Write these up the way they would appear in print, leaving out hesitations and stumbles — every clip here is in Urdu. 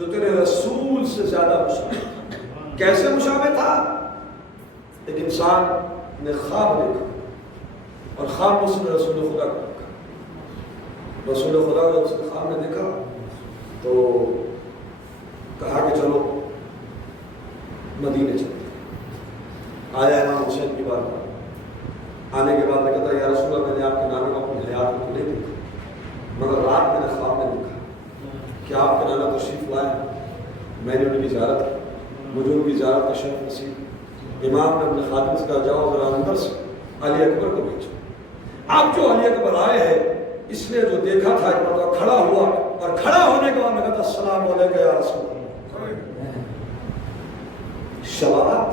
جو تیرے رسول سے زیادہ مشابہ. کیسے مشابہ تھا؟ ایک انسان نے خواب دیکھا اور خواب اس نے رسول خدا کو دیکھا. رسول خدا کو اس نے خواب میں دیکھا تو کہا کہ چلو مدینے چلتے. آیا امام حسین کی بات. آنے کے بعد میں کہتا یا رسول اللہ میں نے آپ کے نانا کو اپنی حیات کو نہیں دیکھا مگر رات میں نے خواب میں دیکھا کہ آپ کے نانا تشریف لائے. میں نے ان کی زیارت کی. مجھے ان کی زیارت کا شرف نصیب. امام نے اپنے خادم سے کہا جاؤ ذرا اندر سے علی اکبر کو بھیجو. اب جو علی اکبر آئے ہیں اس نے جو دیکھا تھا ایک مرتبہ کھڑا ہوا اور کھڑا ہونے کے بعد میں کہتا السلام علیکم یا رسول اللہ. شباب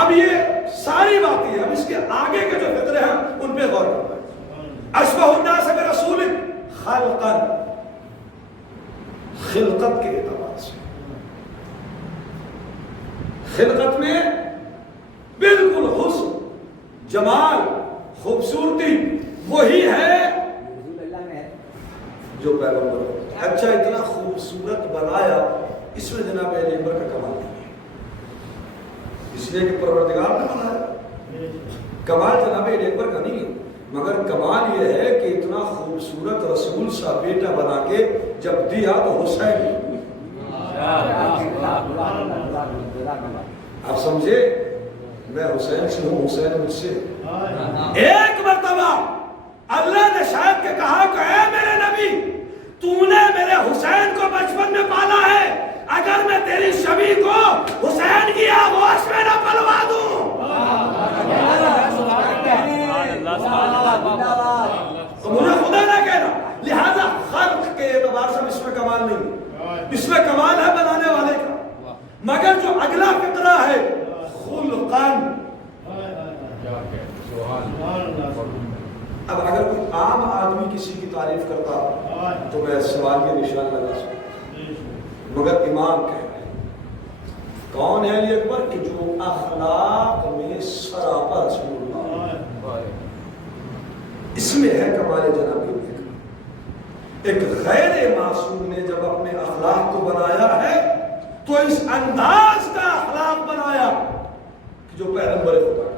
اب یہ ساری باتیں ہیں. اب اس کے آگے کے جو فطرے ہیں ان پہ غور کرنا ہے. اشبہ الناس برسول خلقا خلقت کے اعتبار سے خلقت میں بالکل حسن جمال خوبصورتی وہی ہے جو پیغمبر. اچھا اتنا خوبصورت بنایا اس میں جناب علی اکبر کا کمال نہیں ہے اس لیے کہ پروردگار نے بنایا. کمال جناب علی اکبر کا نہیں ہے مگر کمال یہ ہے کہ اتنا خوبصورت رسول سا بیٹا بنا کے جب دیا تو حسین. آپ سمجھے میں حسین سے ہوں حسین مجھ سے. ایک مرتبہ اللہ نے شاید کہ کہا کہ اے میرے نبی تو نے میرے حسین کو بچپن میں پالا ہے اگر میں تیری شبیہ کو حسین کی آغوش میں نہ پلوا دوں تو مجھے خدا نہ کہنا. لہذا خلق کے اعتبار سے اس میں کمال نہیں. اس میں کمال ہے بنانے والے کا مگر جو اگلا فطرہ ہے خلقاً. اب اگر کوئی عام آدمی کسی کی تعریف کرتا تو میں سوال کے نشان لگا سکتا مگر امام کہہ رہے ہیں کون ہے علی اکبر کہ جو اخلاق میں سراپا رسول اللہ. اس میں ہے کمال جناب علی اکبر. ایک غیر معصوم نے جب اپنے اخلاق کو بنایا ہے تو اس انداز کا اخلاق بنایا کہ جو پیغمبر خدا کا تھا.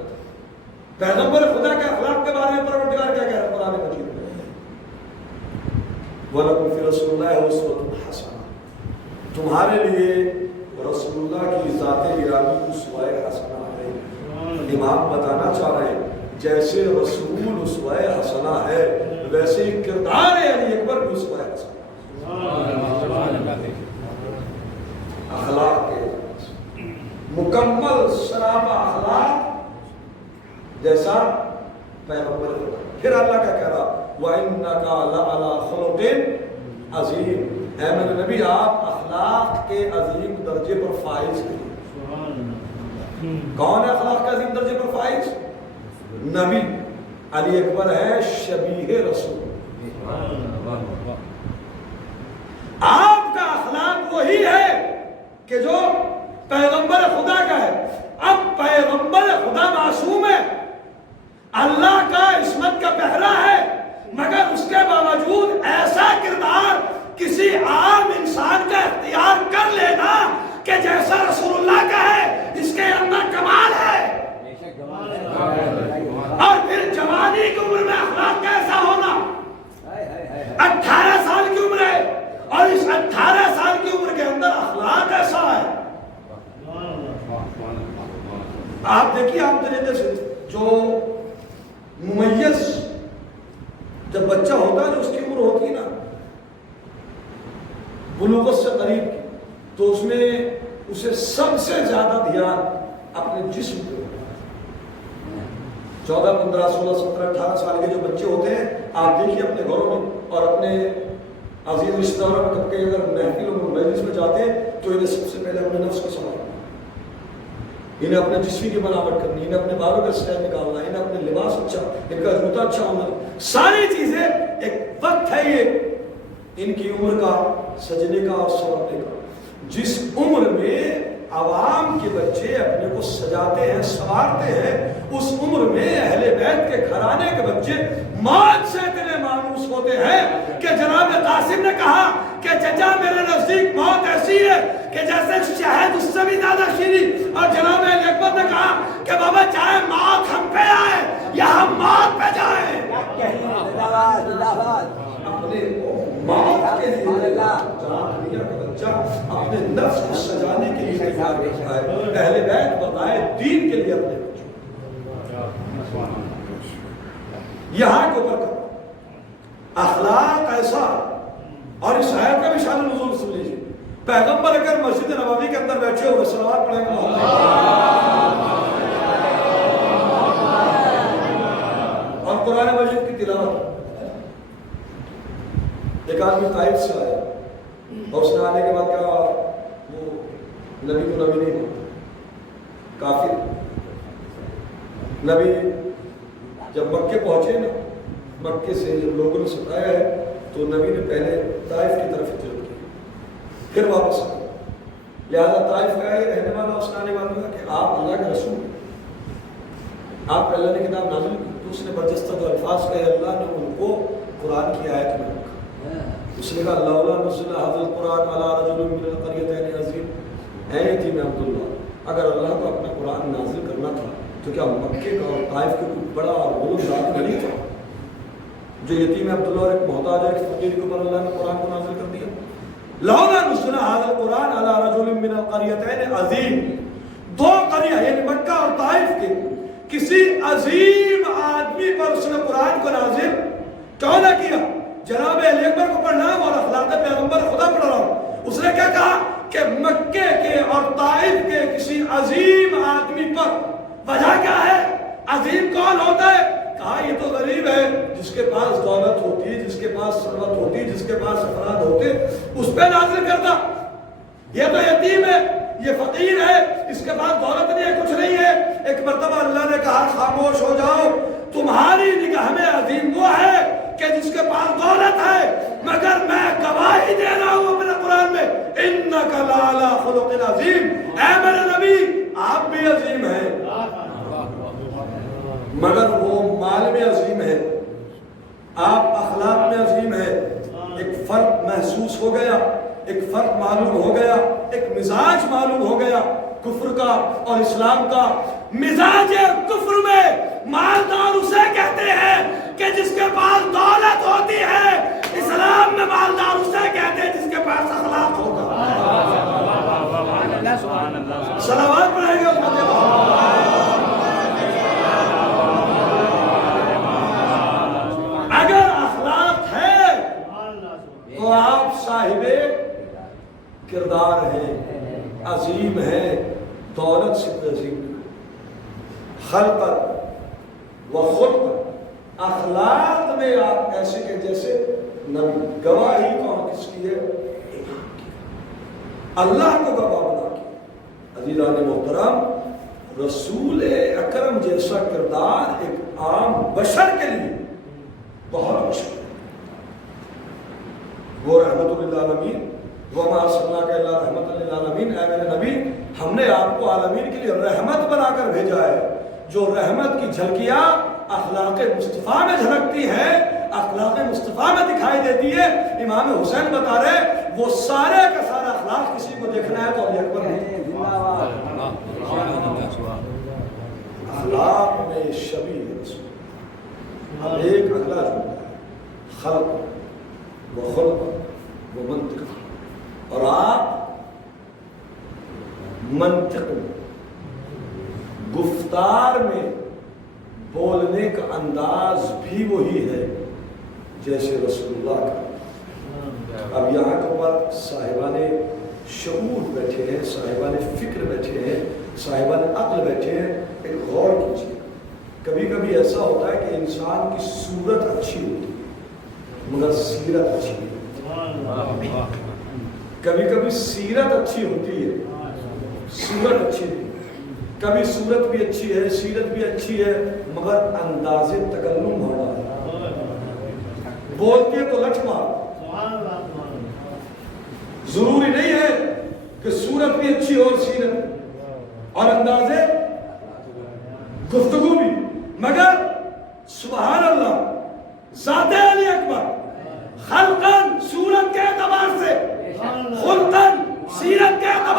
پیغمبر خدا کے اخلاق کے بارے میں پروردگار کیا کہہ رہا ہے قرآن مجید میں وَلَكُمْ فِي رَسُولِ اللَّهِ أُسْوَةٌ حَسَنَةٌ. تمہارے لیے رسول اللہ کی ذات گرامی اسوہ حسنہ ہے. امام بتانا چاہ رہے ہیں جیسے رسول اسوہ حسنہ ہے ویسے ہی کردار علی اکبر بھی اسوہ حسنہ. اخلاق کے مکمل سراپا اخلاق جیسا پیغمبر خدا. پھر اللہ کا کہہ رہا وَإِنَّكَ لَعَلَىٰ خُلُقٍ عَظِيمٍ. اے میرے نبی آپ اخلاق کے عظیم درجے پر فائز ہیں. کون ہے اخلاق کے عظیم درجے پر فائز؟ نبی. علی اکبر ہے شبیہ رسول. آپ کا اخلاق وہی ہے کہ جو پیغمبر خدا کا ہے. اب پیغمبر خدا معصوم ہے اللہ کا عصمت کا پہرا ہے مگر اس کے باوجود ایسا کردار کسی عام انسان کا اختیار کر لینا کہ جیسا رسول اللہ کا ہے اس کے اندر کمال ہے. اور پھر جوانی کی عمر میں اخلاق کیسا ہونا. 18 سال کی عمر ہے اور اس 18 سال کی عمر کے اندر اخلاق ایسا ہے. آپ دیکھیے آپ طریقے سے جو ممیز جب بچہ ہوتا ہے جو اس کی عمر ہوتی ہے نا بلوغت سے قریب کی تو اس میں اسے سب سے زیادہ دھیان اپنے جسم پہ ہوتا ہے. 14 15 16 17 18 سال کے جو بچے ہوتے ہیں آپ دیکھیے اپنے گھروں میں اور اپنے عزیز رشتہ داروں میں کب کہ اگر محفل و مجلس میں جاتے ہیں تو انہیں سب سے پہلے اپنے نفس کو سنبھالنا, انہیں اپنے جسم کی بناوٹ کرنی, انہیں اپنے بالوں کا سٹائل نکالنا, انہیں اپنے لباس اچھا, ان کا جوتا اچھا ہونا, ساری چیزیں ایک وقت ہے یہ ان کی عمر کا سجنے کا اور سنورنے کا. جس عمر میں عوام کے بچے اپنے کو سجاتے ہیں سنوارتے ہیں اس عمر میں اہل بیت کے گھرانے کے بچے موت سے اتنے مانوس ہوتے ہیں کہ جناب قاسم نے کہا کہ چچا میرے نزدیک موت ایسی کہ جیسے شہد اس سے بھی زیادہ شیریں. اور جناب علی اکبر نے کہا کہ بابا چاہے موت ہم پہ آئے یا ہم موت پہ جائیں، اپنے موت کے لیے جان دنیا کا بچہ اپنے نفس کو سجانے کے لیے تیار رہتا ہے. اہل بیت بتائے دین کے لیے اپنے بچوں یہاں کے اوپر اخلاق ایسا. اور اس آیت کا بھی شان نزول سن لیجیے. پیغمبر اگر مسجد نبوی کے اندر بیٹھے ہوئے صلوات پڑھیں گے اور قرآن مجید کی تلاوت. ایک آدمی طائف سے آیا اور اس نے آنے کے بعد کہا وہ نبی کو نبی نہیں کافر. نبی جب مکے پہنچے نا، مکے سے جب لوگوں نے ستایا ہے تو نبی نے پہلے طائف کی طرف ہجرت کی، پھر واپس آئے. لہٰذا طائف کا یہ رہنے والا اس نے آنے والا کہ آپ اللہ کے رسول ہیں، آپ اللہ نے کتاب نازل کی. تو اس نے برجستہ دو الفاظ کہے، اللہ نے ان کو قرآن کی آیت میں رکھا. اس نے کہا لولا نزل هذا القرآن على رجل من القريتين عظيم. اے یتیم عبداللہ، اگر اللہ کو اپنا قرآن نازل کرنا تھا تو کیا مکے کا اور طائف کے کوئی بڑا اور بلند نہیں تھا جو یتیم عبداللہ اور ایک محتاج اور ایک فقیر کے اوپر اللہ نے قرآن کو نازل کر دیا؟ لولا نزل هذا القرآن على رجل من القريتين عظيم. دو قریہ یعنی مکہ اور طائف کے کسی عظیم آدمی پر اس نے قرآن کو نازل کیوں نہ کیا؟ جناب علی اکبر کو پڑھنا ہے اور اخلاق پیغمبر خدا پڑھ رہا ہوں. اس نے کیا کہا کہ مکے کے اور طائف کے کسی عظیم آدمی پر. وجہ کیا ہے؟ عظیم کون ہوتا ہے؟ کہا یہ تو غریب ہے جس کے پاس دولت ہوتی، جس کے پاس ثروت ہوتی، جس کے پاس افراد ہوتے، اس پہ نازل کرتا. یہ تو یتیم ہے، یہ فقیر ہے، اس کے پاس دولت نہیں ہے، کچھ نہیں ہے. ایک مرتبہ اللہ نے کہا خاموش ہو جاؤ، تمہاری نگاہ میں عظیم وہ ہے کہ جس کے پاس دولت ہے، مگر میں گواہی دے رہا ہوں اپنے قرآن میں انک لعلی خلق عظیم. اے میرے نبی آپ بھی عظیم ہیں مگر وہ مال میں عظیم ہے، آپ اخلاق میں عظیم ہیں. ایک فرق محسوس ہو گیا، ایک فرق معلوم ہو گیا، ایک مزاج معلوم ہو گیا کفر کا اور اسلام کا. مزاج کفر میں مالدار اسے کہتے ہیں کہ جس کے پاس دولت ہوتی ہے. اسلام میں مالدار اسے کہتے ہیں جس کے پاس اخلاق ہوتا ہے. صلوات پڑھیں گے. اگر اخلاق ہے تو آپ صاحب کردار ہیں، عظیم ہیں. دولت سے عظیم خلق و خلق اخلاق میں آپ ایسے کہ جیسے نبی. گواہی کون کس کی ہے؟ اللہ کو گواہ بنا کے. عزیزان محترم، رسول اکرم جیسا کردار ایک عام بشر کے لیے بہت مشکل ہے. وہ رحمت للعالمین، وما ارسلناک الا رحمت للعالمین. اے میرے نبی ہم نے آپ کو عالمین کے لیے رحمت بنا کر بھیجا ہے. جو رحمت کی جھلکیاں اخلاق مصطفیٰ میں جھلکتی ہیں، اخلاق مصطفیٰ میں دکھائی دیتی ہے. امام حسین بتا رہے وہ سارے کا سارا اخلاق کسی کو دیکھنا ہے تو علی اکبر نہیں. اخلاق میں شبیہ رسول. اب ایک اگلا جملہ ہے خلق و خلق و منطق. اور آپ منطق میں، گفتار میں بولنے کا انداز بھی وہی ہے جیسے رسول اللہ کا. اب یہاں کے اوپر صاحبان شعور بیٹھے ہیں، صاحبان فکر بیٹھے ہیں، صاحبان عقل بیٹھے ہیں. ایک غور کیجیے. کبھی کبھی ایسا ہوتا ہے کہ انسان کی صورت اچھی ہوتی ہے مگر سیرت اچھی نہیں ہوتی. کبھی کبھی سیرت اچھی ہوتی ہے، صورت اچھی نہیں. کبھی صورت بھی اچھی ہے، سیرت بھی اچھی ہے مگر انداز تکلم ہو رہا ہے. بولتی ہے تو لٹ مار. ضروری نہیں ہے کہ صورت بھی اچھی ہو اور سیرت اور انداز گفتگو بھی، مگر سبحان اللہ ذات علی اکبر خلقاً صورت کے اعتبار سے، خلقاً سیرت کے اعتبار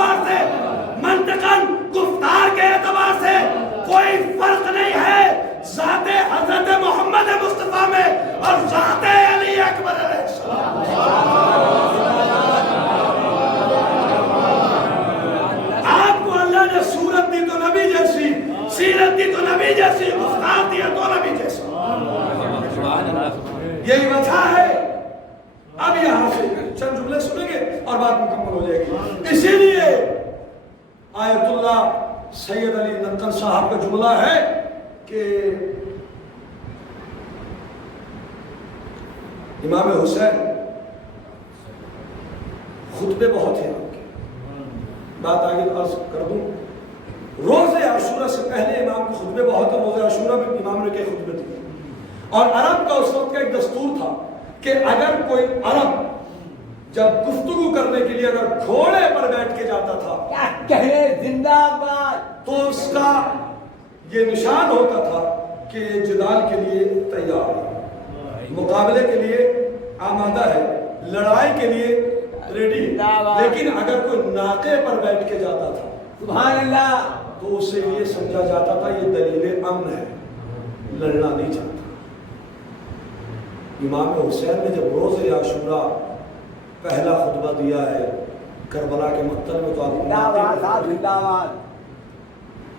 مکمل ہو جائے گی. اسی لیے آیت اللہ سید علی نقل صاحب کا جملہ ہے کہ امام حسین خطبے بہت ہیں آپ کے. بات آگے عرض کر دوں. روز عاشورہ سے پہلے امام کے خطبے بہت ہیں. روز عاشورہ میں امام نے کے خطبے تھے. اور عرب کا اس وقت کا ایک دستور تھا کہ اگر کوئی عرب جب گفتگو کرنے کے لیے اگر گھوڑے پر بیٹھ کے جاتا تھا کیا کہے زندہ باد، تو اس کا یہ نشان ہوتا تھا کہ جدال کے لیے تیار ہے، مقابلے کے لیے آمادہ ہے، لڑائی کے لیے ریڈی. لیکن اگر کوئی ناقے پر بیٹھ کے جاتا تھا سبحان اللہ، تو اسے یہ سمجھا جاتا تھا یہ دلیل امن ہے، لڑنا نہیں چاہتا. امام حسین نے جب روز عاشورہ پہلا خطبہ دیا ہے کربلا کے مقتل میں تو آپ زندہ باد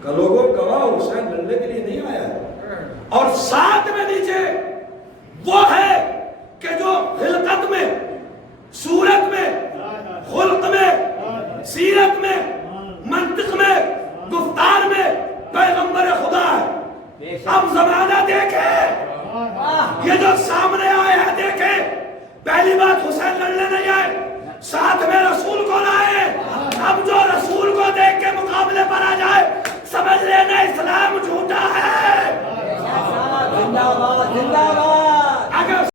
کا لوگوں گواہ حسین لڑنے کے لیے نہیں آیا ہے. اور ساتھ میں نیچے وہ ہے کہ جو خلقت میں، صورت میں، خلق میں، سیرت میں، منطق میں، گفتار میں پیغمبر خدا ہے. اب زمانہ دیکھیں یہ جو سامنے آئے ہیں، دیکھیں پہلی بات حسین لڑنے نہیں آئے، ساتھ میں رسول کو لائے. اب جو رسول کو دیکھ کے مقابلے پر آ جائے سمجھ لینا اسلام جھوٹا ہے. زندہ باد زندہ باد.